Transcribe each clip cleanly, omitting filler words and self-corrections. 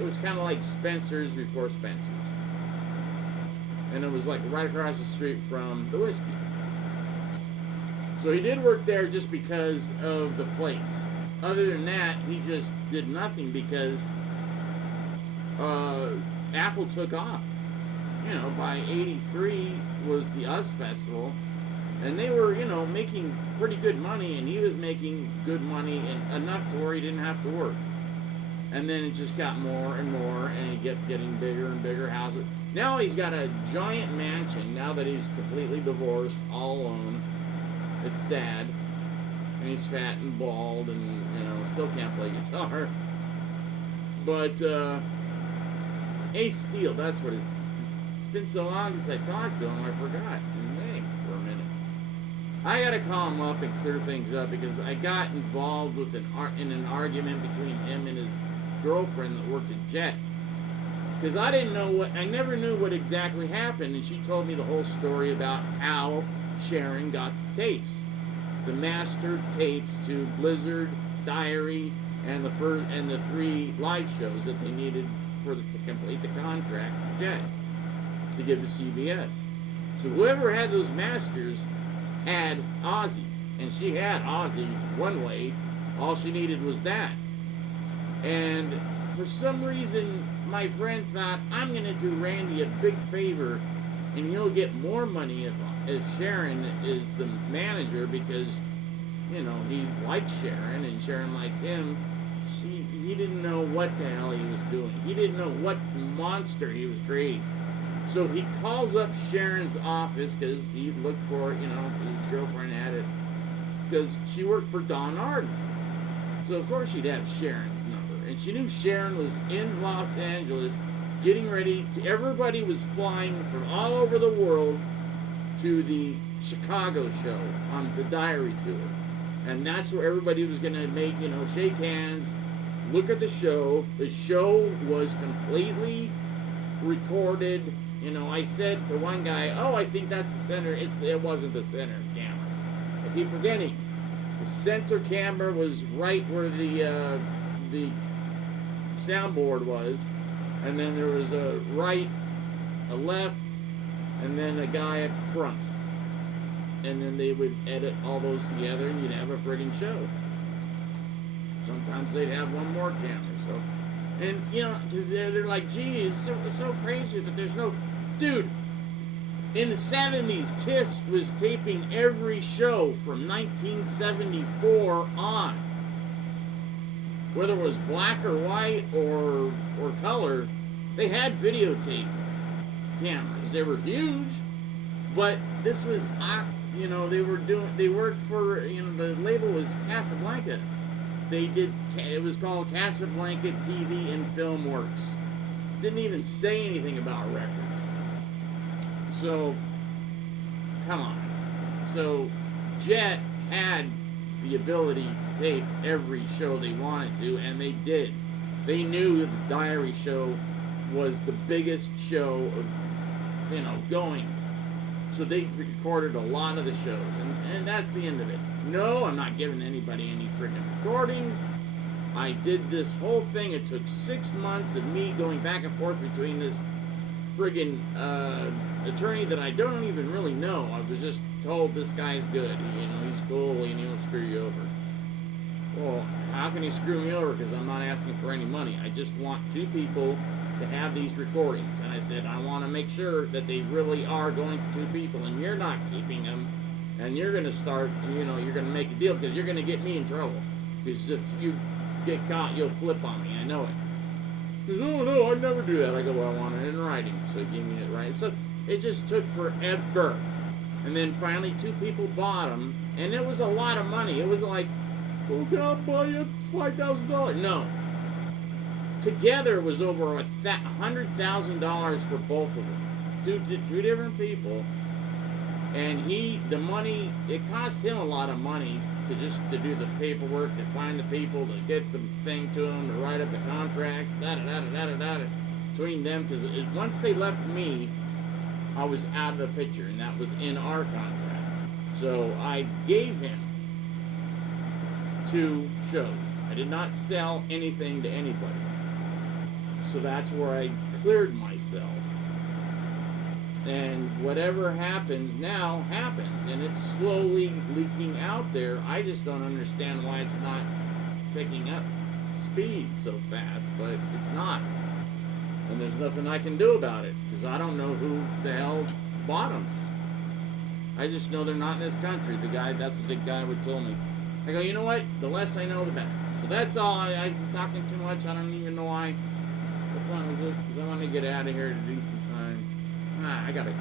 It was kind of like Spencer's before Spencer's. And it was like right across the street from the whiskey. So he did work there just because of the place. Other than that, he just did nothing because Apple took off. You know, by '83 was the US Festival, and they were, you know, making pretty good money, and he was making good money and enough to where he didn't have to work. And then it just got more and more, and he kept getting bigger and bigger houses. Now he's got a giant mansion. Now that he's completely divorced, all alone, it's sad, and he's fat and bald, and you know still can't play guitar. But Ace Steel, that's what it. It's been so long since I talked to him, I forgot his name for a minute. I gotta call him up and clear things up because I got involved with in an argument between him and his girlfriend that worked at Jet. Because I never knew what exactly happened, and she told me the whole story about how Sharon got the tapes, the master tapes to Blizzard, Diary, and the 3 live shows that they needed to complete the contract with Jet to give to CBS. So whoever had those masters had Ozzy, and she had Ozzy one way. All she needed was that. And for some reason, my friend thought, I'm going to do Randy a big favor, and he'll get more money if Sharon is the manager because, you know, he likes Sharon and Sharon likes him. He didn't know what the hell he was doing. He didn't know what monster he was creating. So he calls up Sharon's office because he looked for, you know, his girlfriend had it because she worked for Don Arden. So of course she'd have Sharon's number. And she knew Sharon was in Los Angeles getting ready to, everybody was flying from all over the world to the Chicago show on the Diary tour. And that's where everybody was going to make, you know, shake hands, look at the show. The show was completely recorded. You know, I said to one guy, oh, I think that's the center. It wasn't the center camera. I keep forgetting. The center camera was right where the soundboard was. And then there was a right, a left, and then a guy up front. And then they would edit all those together, and you'd have a friggin' show. Sometimes they'd have one more camera. So, and you know, because they're like, gee, it's so crazy that there's no, dude. In the 70s, Kiss was taping every show from 1974 on. Whether it was black or white or color, they had videotape cameras. They were huge, but this was, you know, they worked for, you know, the label was Casablanca. It was called Casablanca TV and Film Works. Didn't even say anything about records. So, come on. So, Jet had the ability to tape every show they wanted to, and they did. They knew that the Diary show was the biggest show of, you know, going. So they recorded a lot of the shows, and that's the end of it. No, I'm not giving anybody any freaking recordings. I did this whole thing. It took 6 months of me going back and forth between this friggin' attorney that I don't even really know. I was just told this guy's good. You know, he's cool and he won't screw you over. Well, how can he screw me over? Because I'm not asking for any money. I just want 2 people to have these recordings. And I said, I want to make sure that they really are going to 2 people, and you're not keeping them, and you're going to start, you know, you're going to make a deal, because you're going to get me in trouble. Because if you get caught, you'll flip on me. I know it. He goes, oh, no, I'd never do that. I go, well, I want it in writing. So he gave me it right. So it just took forever. And then finally 2 people bought them, and it was a lot of money. It was like, well, can I buy you $5,000? No. Together it was over $100,000 for both of them. Two different people. And the money, it cost him a lot of money to do the paperwork, to find the people, to get the thing to them, to write up the contracts, between them. Because once they left me, I was out of the picture, and that was in our contract. So I gave him 2 shows. I did not sell anything to anybody. So that's where I cleared myself. And whatever happens now happens, and it's slowly leaking out there. I just don't understand why it's not picking up speed so fast, but it's not. And there's nothing I can do about it, because I don't know who the hell bought them. I just know they're not in this country. That's what the guy would tell me. I go, you know what? The less I know, the better. So that's all. I'm talking too much. I don't even know why. What time is it? Because I want to get out of here to do some time. I gotta go.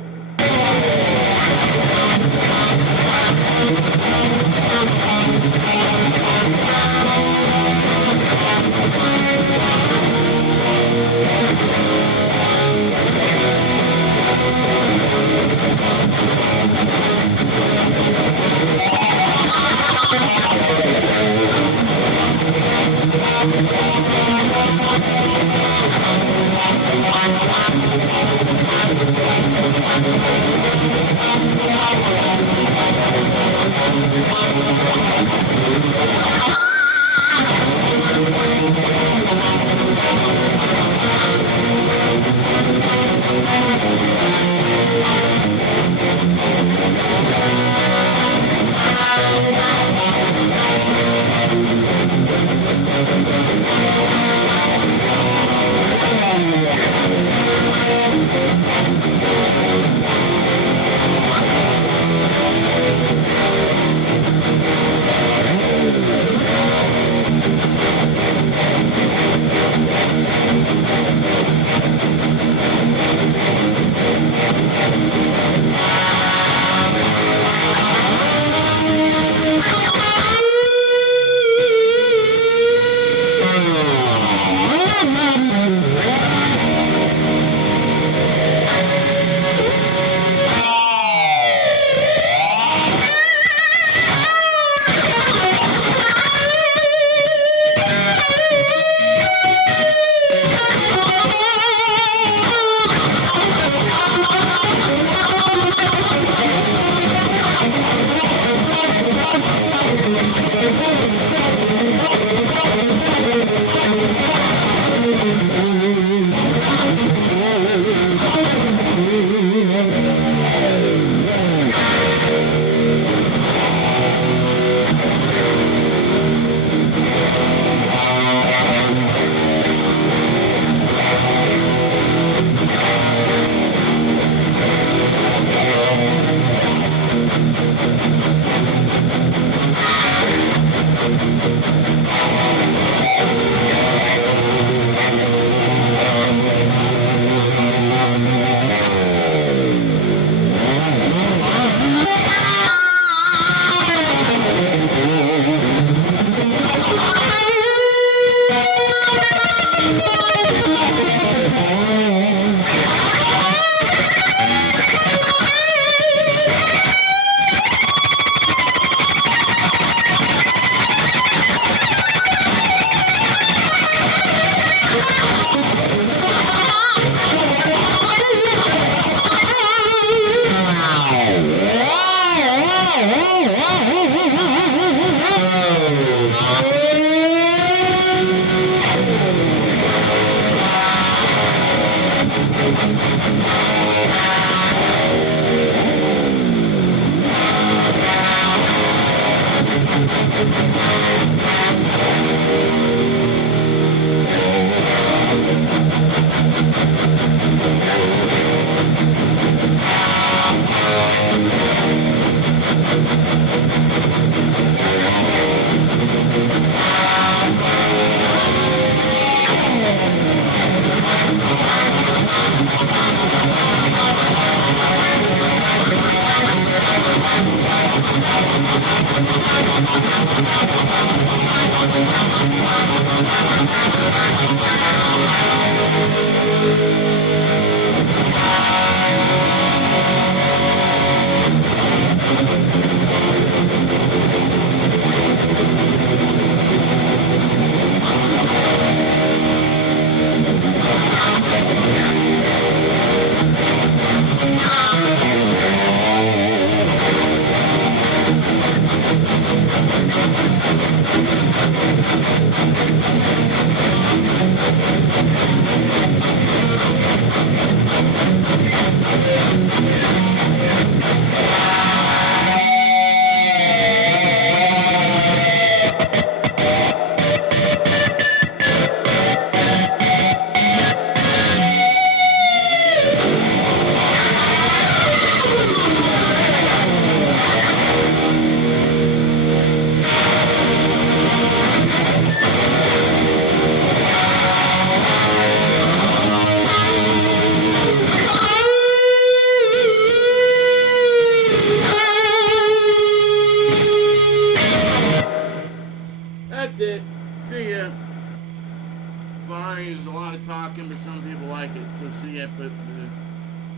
some people like it. So see, I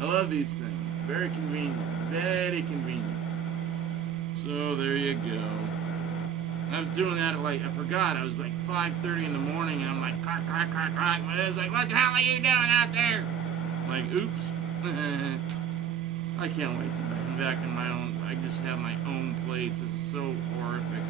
love these things. Very convenient. Very convenient. So there you go. I was doing that at like, I forgot, I was like 5:30 in the morning, and I'm like, clack, clack, clack, clack. My dad's like, what the hell are you doing out there? I'm like, oops. I can't wait till I'm back in my own, I just have my own place. This is so horrific.